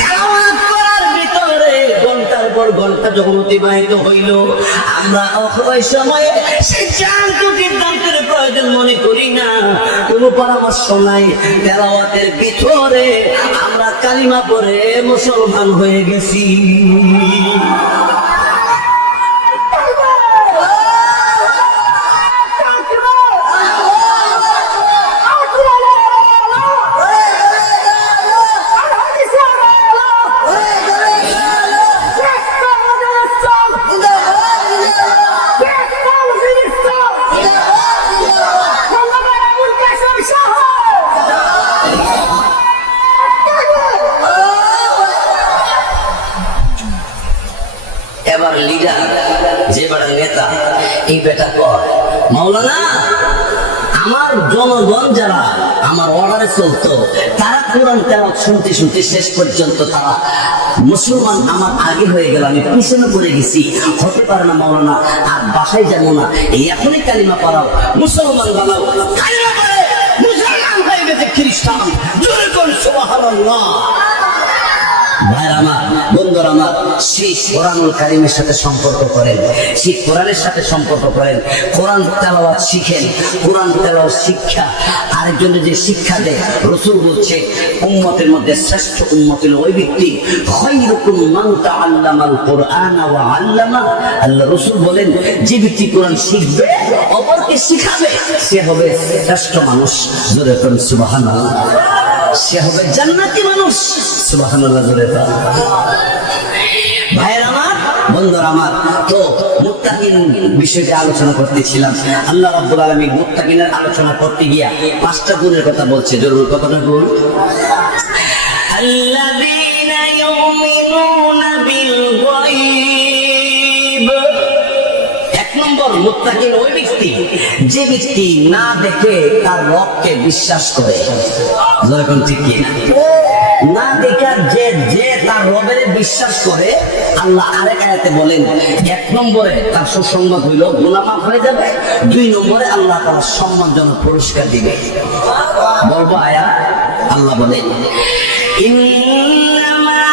তেলাওয়াত করার ভিতরে ঘন্টার পর ঘন্টা যখন অতিবাহিত হইল, আমরা ওই সময়ে সিদ্ধান্তের প্রয়োজন মনে করি না, কোনো পরামর্শ নাই, তেলাওয়াতের ভিতরে আমরা কালিমা পড়ে মুসলমান হয়ে গেছি। এবার লিডার, যে বেটা নেতা, এই বেটা কয়, মাওলানা, আমার জনগণ যারা আমার অর্ডারে চলতো, তারা কোরআন তেলাওয়াত শুনতে শুনতে শেষ পর্যন্ত তারা মুসলমান আমার আগে হয়ে গেল, আমি পিছনে পড়ে গেছি, হতে পারে না মাওলানা, আর বাসায় যাবো না, এই এখনই কালিমা পড়াও, মুসলমান বানাও, কালিমা পড়ে মুসলমান হয়ে গেছে খ্রিস্টান, জোরে কোন সুবহানাল্লাহ। ভাইরা আমার, বন্ধুরা আমার, সেই কোরআনুল কারীমের সাথে সম্পর্ক করেন, সেই কোরআনের সাথে সম্পর্ক করেন, কোরআন তেলাওয়াত শিখেন, কোরআন তেলাওয়াত শিক্ষা আরেকজনের যে শিক্ষা দেয়, রাসূল বলছে উম্মতের মধ্যে শ্রেষ্ঠ উম্মত হলো ওই ব্যক্তি, খায়রুকুম মান তাআল্লামাল কুরআন ওয়া আল্লামা। আল্লাহ রাসূল বলেন, যে ব্যক্তি কোরআন শিখবে, অপরকে শিখাবে, সে হবে শ্রেষ্ঠ মানুষ, জোরে কোন সুবহানাল্লাহ, সে হবে জান্নাতি মানুষ, সুবহানাল্লাহ জোরে। ভাইয়ের আমার, বন্ধুরা আমার, তো মুত্তাকিন বিষয়টা আলোচনা করতেছিলাম। আল্লাহ রাব্বুল আলামিন মুত্তাকিনের আলোচনা করতে গিয়া 5টা গুণের কথা বলছে। জরুরি কথাটা গুণ, আল্লাযীনা ইউমিনুনা বিল গায়ব। এক নম্বর, মুত্তাকিন ওই ব্যক্তি যে ব্যক্তি না দেখে তার রবকে বিশ্বাস করে, যখন ঠিক কি না দেখা যে তার রবের বিশ্বাস করে। আল্লাহ আরেক আয়াতে বলেন, 1 নম্বরে তার সুসংবাদ হইল গুনাহ মাফ হয়ে যাবে, 2 নম্বরে আল্লাহ তাআলা সম্মানজনক পুরস্কার দিবে। বলবো আয়াত, আল্লাহ বলেন, ইন্নামা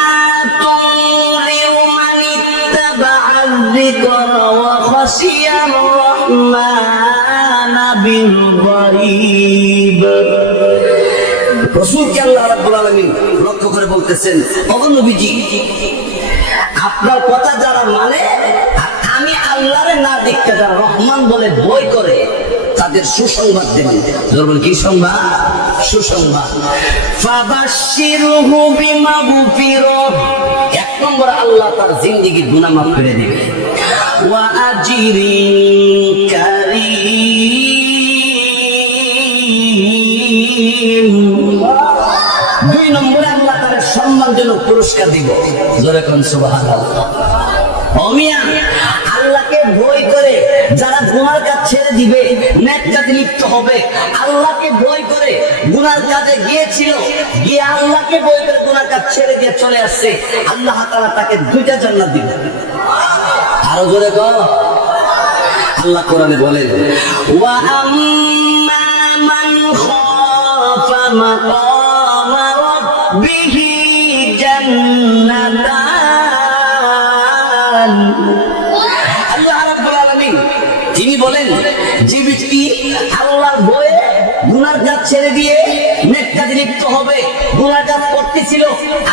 তুনযিরু মান ইত্তাবা'a যিকরা ওয়া খাশিয়ার রাহমানা বিল গায়ব। রাসূলকে আল্লাহ রাব্বুল আলামিন লক্ষ্য করে বলতেছেন, ওগো নবীজি, আপনার কথা যারা মানে, আমি আল্লাহরে না দেখতে যারা রহমান বলে ভয় করে, তাদের সুসংবাদ দেবেন। ধরুন কি সংবাদ? সুসংবাদ। ফাবাশশিরহু বিমাগফিরাহ। 1 নম্বর, আল্লাহ তার জিন্দেগির গুনাহ মাফ করে দিবে। ওয়া আজরিন কারীম। 2 নম্বরে আল্লাহ তার সম্মানজনক পুরস্কার দিব। জোরে কোন সুবহানাল্লাহ। ওমিয়া, আল্লাহকে ভয় করে যারা গুনার কাজ ছেড়ে দিবে, নেক কাজে লিপ্ত হবে, আল্লাহকে ভয় করে গুনার কাজে গিয়েছিল, গিয়ে আল্লাহকে ভয় করে গুনার কাজ ছেড়ে দিয়ে চলে আসছে, আল্লাহ তাআলা তাকে 2টা জান্নাত দিবে। আরো জোরে কর। আল্লাহ কোরআনে বলেন, ওয়া আম্মা মান খাফা মাকামা বিহি জান্নাতান। আল্লাহ রাব্বুল আলামিন তিনি বলেন, যে ব্যক্তি আল্লাহর ভয়ে গুনার কাজ ছেড়ে দিয়ে নেক কাজে লিপ্ত হবে, গুনার কাজ করতেছিল,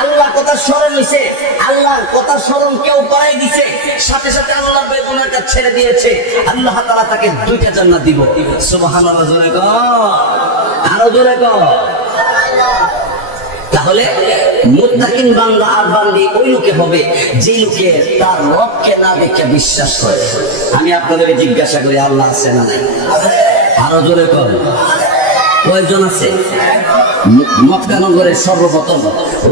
আল্লাহর কথা স্মরণ হইছে, আল্লাহর কথা স্মরণ কেউ করাই দিছে, সাথে সাথে আল্লাহর ভয়ে গুনার কাজ ছেড়ে দিয়েছে, আল্লাহ তাআলা তাকে 2টা জান্নাত দিব। সুবহানাল্লাহ, জোরে কও, আরো জোরে কও। তাহলে মুত্তাকিন বান্দা আর বান্দি ওই লোকে হবে যে লোকে তার রবকে না দেখে বিশ্বাস করে। আমি আপনাদের জিজ্ঞাসা করি, আল্লাহ আছে না নাই? আরো জোরে কর, কয়জন আছে? মক্কা নগরের সর্বপ্রথম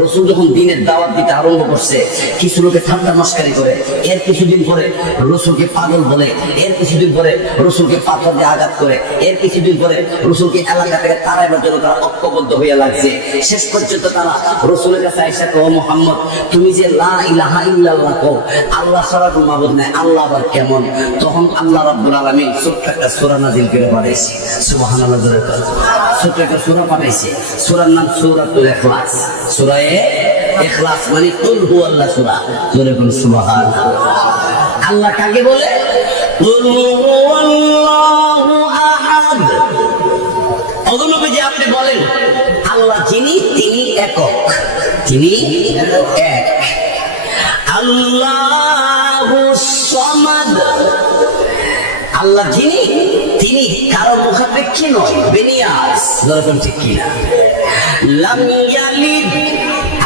রাসূল যখন দ্বীনের দাওয়াত দিতে আরম্ভ করছে, কিছু লোকে ঠাট্টা মশকারি করে, এর কিছুদিন পরে রাসূলকে পাগল বলে, এর কিছুদিন পরে রাসূলকে পাথর দিয়ে আঘাত করে, এর কিছুদিন পরে রাসূলকে এলাকা থেকে তাড়াইবার জন্য তারা ঐক্যবদ্ধ হইয়া লাগছে। শেষ পর্যন্ত তারা রাসূলের কাছে আয়েশা কও, মুহাম্মদ তুমি যে লা ইলাহা ইল্লাল্লাহ কও, আল্লাহ ছাড়া কোনো মাবুদ নাই, আল্লাহ আবার কেমন? তখন আল্লাহ রাব্বুল আলামিন ছোট্ট একটা সূরা নাযিল করে পাঠাইছে। সুবহানাল্লাহ, জোরে কর। ছোট্ট একটা সূরা পাঠাইছে, সূরার নাম সূরাতুল ইখলাস। সূরা ইখলাস মানে কুল হুয়াল্লাহ সূরা। জোরে বল সুবহানাল্লাহ। আল্লাহ কাকে বলে? কুল হুয়াল্লাহু আহাদ। ওগো নবীজি আপনি বলেন, আল্লাহ যিনি তিনি একক, তিনি এক। আল্লাহুস সামাদ, আল্লাহ যিনি তিনি কারো মুখাপেক্ষী নয়, বেনিয়াস। যেরকম ঠিক কিনা? লাম ইয়ালিদ,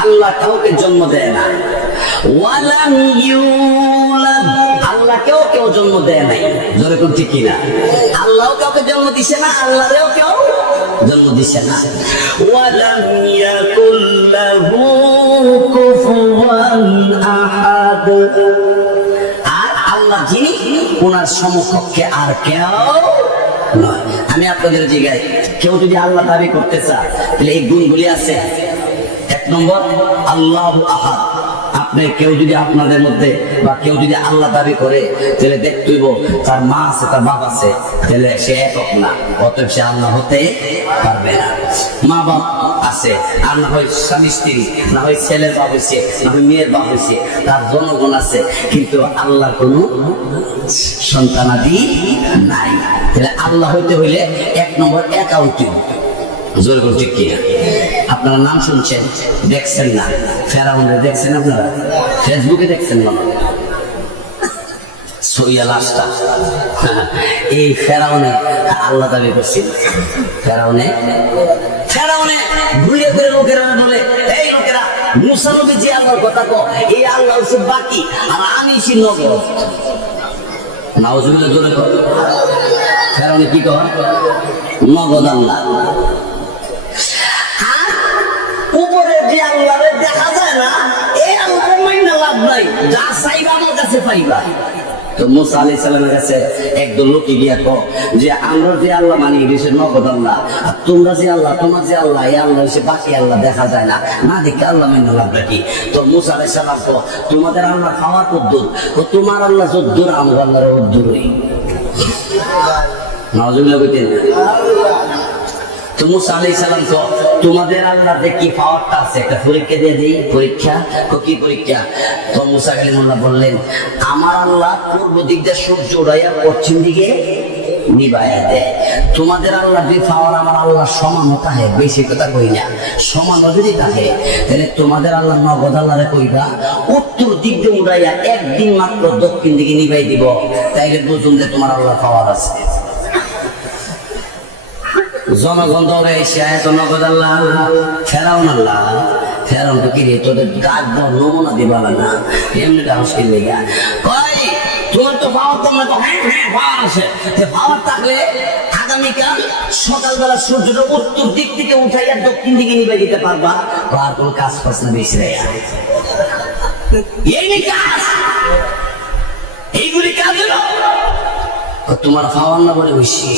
আল্লাহ কাউকে জন্ম দেয় না। ওয়ালাম ইউলাদ, আল্লাহ কেউ জন্ম দেয় নাই। যেরকম ঠিক কিনা? আল্লাহ কাউকে জন্ম দিছে না, আল্লাহরেও কেউ জন্ম দিছে না। ওয়ালাম ইয়াকুল লাহু কুফুয়ান আহাদ, আল্লাহ যিনি ওনার সমকক্ষে আর কেউ নয়। আমি আপনাদের জিজ্ঞাসা, কেউ যদি আল্লাহ দাবি করতে চায় তাহলে এই গুণগুলি আছে। 1 নম্বর, আল্লাহু আহাদ। আপনি কেউ যদি আপনাদের মধ্যে বা কেউ যদি আল্লাহ দাবি করে তাহলে দেখতেইব তার মা আছে, তার বাপ আছে, তাহলে সে একক না, অতএব সে আল্লাহ হতে পারবে না। মা বাপ আছে, আর না হয় স্বামী স্ত্রী, না হয় ছেলের বাপ হয়েছে, না হয় মেয়ের বাপ হয়েছে, তার জনগণ আছে, কিন্তু আল্লাহ কোনো সন্তানাদি নাই। তাহলে আল্লাহ হইতে হইলে 1 নম্বর একা হইতে হবে। জোরে বলতে কি? আপনারা নাম শুনছেন, দেখছেন না? ফেরাউনরে দেখছেন আপনারা? ফেসবুকে দেখছেন না? সইয়া লাশটা, এই ফেরাউনে আল্লাহ দাবি করছিল। ফেরাউনে ঘুরে ঘুরে লোকেরা বলে, এই লোকেরা মুসা নবী যে আল্লাহর কথা কয়, এই আল্লাহ হচ্ছে বাকি, আর আমি ছি নগদ। নাউজুবিল্লাহ, জোরে কর। ফেরাউনে কি কয়? নগদ আল্লাহ। উপরে যে আল্লাহরে দেখা যায় না, এই আল্লাহরে মাইনা লাভ নাই, যা চাইবা আমার কাছে পাইবা। তো মুসা আলাইহিস সালামের কাছে একদল লোক গিয়া কয় যে আমরা যে আল্লাহ মানি এটা নগদ আল্লাহ, আর তোমরা যে আল্লাহ, তোমার যে আল্লাহ, এই আল্লাহ হচ্ছে বাকি আল্লাহ, দেখা যায় না, না দেখে আল্লাহ মাইনা লাভ নাকি? তো মুসা আলাইহিস সালাম কয়, তোমাদের আল্লাহ খাওয়া কদ্দুর, তোমার আল্লাহ যদ্দুর, আমার আল্লাহর অদ্দুরই। নাউজুবিল্লাহ কইতেন। তো মুসা আলাইহিস সালাম কয়, তোমাদের আল্লাহ যে কি পাওয়ারটা আছে, একটা পরীক্ষা দিয়ে দিই। পরীক্ষা? কি পরীক্ষা? তো মুসা কালিমুল্লাহ বললেন, আমার আল্লাহ পূর্ব দিক দিয়ে সূর্য উড়াইয়া পশ্চিম দিকে নিবাইয়া দেয়। তোমাদের আল্লাহ যে পাওয়ার আমার আল্লাহ সমান থাকে, বেশি কথা কই না, সমান যদি থাকে, তাহলে তোমাদের আল্লাহ নগদ আল্লাহরে কইবা উত্তর দিক দিয়ে উড়াইয়া একদিন মাত্র দক্ষিণ দিকে নিবাই দিব, তাইলে বুঝুন যে তোমার আল্লাহ পাওয়ার আছে। জনগণ দৌড়ে এসে নগদ আল্লাহ, ফেরাউন আল্লাহ। ফেরাউন তো কি রে, তোদের গাছ দাও নমুনা দিবা না, এমনি ডান্স কিনলে গা কই তোর তো পাওয়ার, তোমরা তো হ্যাঁ পাওয়ার আছে, পাওয়ার থাকলে আগামীকাল সকালবেলা সূর্যটা উত্তর দিক থেকে উঠাইয়া দক্ষিণ দিকে নিবে দিতে পারবা। আর কোন কাজ পাস না বেশি রে, এই কাজ, এইগুলি কাজ হলো তোমার পাওয়ার না বলে বেশি।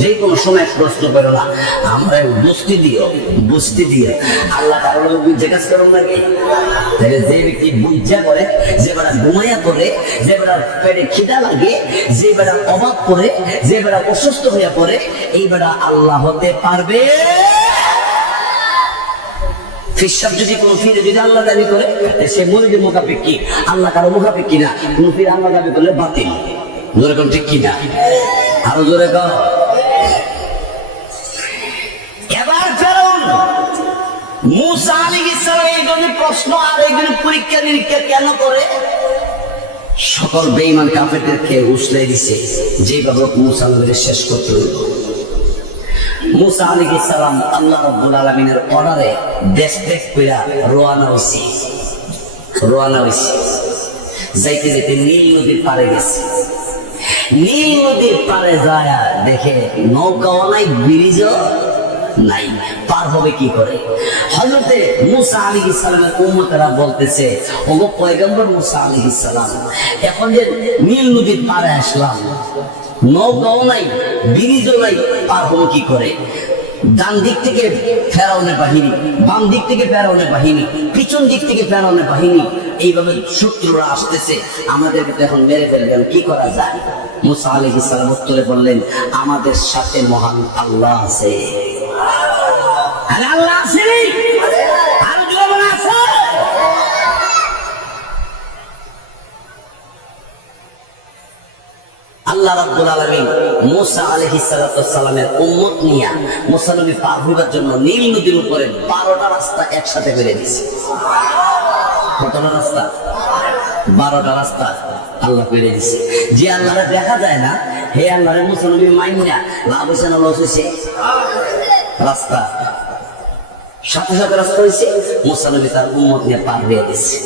যে কোনো সময় প্রশ্ন করো না, আমরা বুঝতে দিও আল্লাহ কারণ বুঝে কাজ করো নাকি? তাহলে যে ব্যক্তি বুঝা করে, যে বেড়া ঘুমাইয়া করে, যে বেড়া পেটে খিদা লাগে, যে বেড়া অভাব করে, যে বেড়া অসুস্থ হইয়া পড়ে, এই বেড়া আল্লাহ হতে পারবে। ফিরসাব যদি কোনো ফিরে যদি আল্লাহ দাবি করে সে মুরিদের মুখাপেক্ষী, আল্লাহ কারো মুখাপেক্ষী না। কোন ফিরে আল্লাহ দাবি করলে বাতিল। জোরে কোন ঠিক কিনা? আরো জোরে কর। এবার ফেরাউন মূসা আলাইহিস সালাম এই ধরনের প্রশ্ন আর এই ধরনের পরীক্ষা নিরীক্ষা কেন করে? সকল বেঈমান কাফেরদেরকে উছলাই দিছে যেভাবে মূসা নবীকে শেষ করতে হলো। মূসা আলাইহিস সালাম আল্লাহ রাব্বুল আলামিনের অর্ডারে দেশ ত্যাগ কইরা রওনা হইছে। যাইতে যাইতে নীল নদীর পাড়ে গেছে। নীল নদীর পাড়ে যায় দেখে নৌকাও নাই, ব্রিজও নাই, পার হবে কি করে? হযরতে মূসা আলাইহিস সালামের উম্মতেরা বলতেছে, ওগো পয়গম্বর মূসা আলাইহিস সালাম, এখন যে নীল নদীর পাড়ে আসলাম, নৌকাও নাই, ব্রিজও নাই, পার হবো কি করে? ডান দিক থেকে ফেরাউনের বাহিনী, বাম দিক থেকে ফেরাউনের বাহিনী, পিছন দিক থেকে ফেরাউনের বাহিনী, এইভাবে শত্রুরা আসতেছে, আমাদেরকে তো এখন মেরে ফেলবেন, কি করা যায়? মূসা আলাইহিস সালাম উত্তরে বললেন, আমাদের সাথে মহান আল্লাহ আছে। আল্লাহ আছে, আর জোরে আছে। আল্লাহ রাব্বুল আলামিন মূসা আলাইহিস সালামের উম্মত নিয়া মূসা নবী পার হবার জন্য নীল নদীর উপরে 12টা রাস্তা একসাথে করে দিয়েছে। কতটা রাস্তা? 12টা রাস্তা আল্লাহ করে দিয়েছে। যে আল্লাহরে দেখা যায় না, হে আল্লাহরে মূসা নবী মাইন্না লাভ হইছে না লস হইছে? রাস্তা সাথে সাথে রাস্তা হয়েছে, মূসা নবী তার উম্মত নিয়ে পার হয়ে দিয়েছে।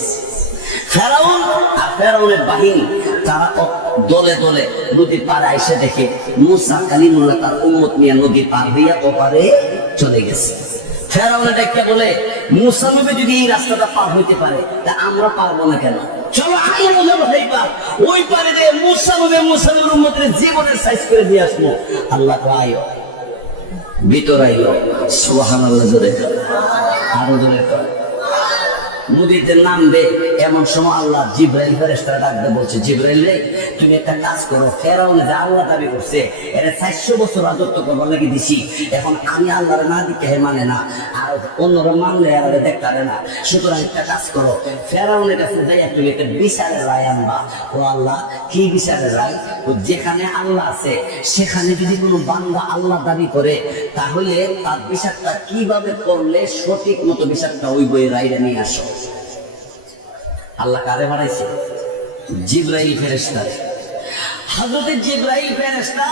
ফেরাউন আর ফেরাউনের বাহিনী তারা দলে দলে নদীর পাড়ে এসে দেখে মূসা কালিমুল্লাহ তার উম্মত নিয়ে নদী পার হইয়া ওপারে চলে গেছে। ফেরাউন দেখে বলে, মূসা নবী যদি এই রাস্তাটা পার হইতে পারে তা আমরা পারবো না কেন? চলো আমরা যাবো ওই পারে যে মূসা নবীর উম্মতের জীবনের সাইজ করে দিয়ে আসবো। আল্লাহ তো আয়ো ভিতর আইলো, সুবহানাল্লাহ জোরে আরো জোরে কর। নদীতে নামবে এমন সময় আল্লাহ জিব্রাইল ফেরেশতাকে ডাকতে বলছে, জিব্রাইল রে তুমি একটা কাজ করো, ফেরাউন যে আল্লাহ দাবি করছে এরা 400 বছর রাজত্ব করবার লাগি দিছি, এখন আমি আল্লাহর না দিতে মানে না, আর অন্যরা মানলে আর দেখতে না, সুতরাং একটা কাজ করো, ফেরাউনের কাছে যাই তুমি একটা বিচারের রায় আনবা। ও আল্লাহ, কি বিচারের রায়? ও যেখানে আল্লাহ আছে সেখানে যদি কোনো বান্দা আল্লাহ দাবি করে তাহলে তার বিচারটা কিভাবে করলে সঠিক মতো বিচারটা ওই বইয়ের রায়টা নিয়ে আসো। আল্লাহ কারে বানাইছে? জিব্রাইল ফেরেশতা। হযরত জিব্রাইল ফেরেশতা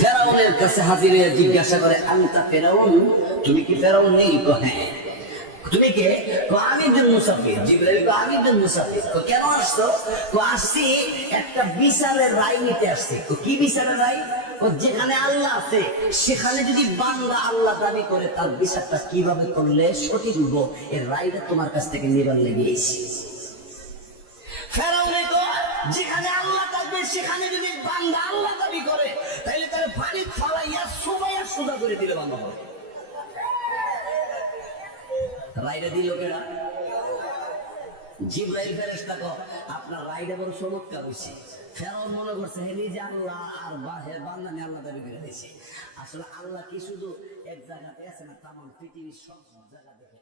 ফেরাউনের কাছে হাজির হয়ে জিজ্ঞাসা করে, আনতা ফেরাউন, তুমি কি ফেরাউন? নেই তো হ্যাঁ। তুমি কে? আমি একজন মুসাফির। জিব্রাইল কো আমি একজন মুসাফির। তো কেন আসছো? তো আসছি একটা বিচারের রায় নিতে আসছে। তো কি বিচারের রায়? যেখানে আল্লাহ আছে সেখানে যদি বান্দা আল্লাহ দাবি করে তার বিচারটা কিভাবে করলে সঠিক হবো, এর রায়টা তোমার কাছ থেকে নিবার লেগেছি। ফেরাউনে তো যেখানে আল্লাহ থাকবে সেখানে যদি বান্দা আল্লাহ দাবি করে তাহলে তার পানি ফালাইয়া সুবাইয়া সুদা করে দিলে বান্দা হবে। রায়টা দিল কেনা? জিব্রাইল ফেরেশতা কো আপনার রায়টা বড় চমৎকার হইছে। ফেরাউন মনে করছে হে নিজে আল্লাহ আর বাহের বান্দা নিয়ে আল্লাহ দাবি করে দিয়েছে। আসলে আল্লাহ কি শুধু এক জায়গাতে আছে না, তামাম পৃথিবীর সব জায়গা দেখে।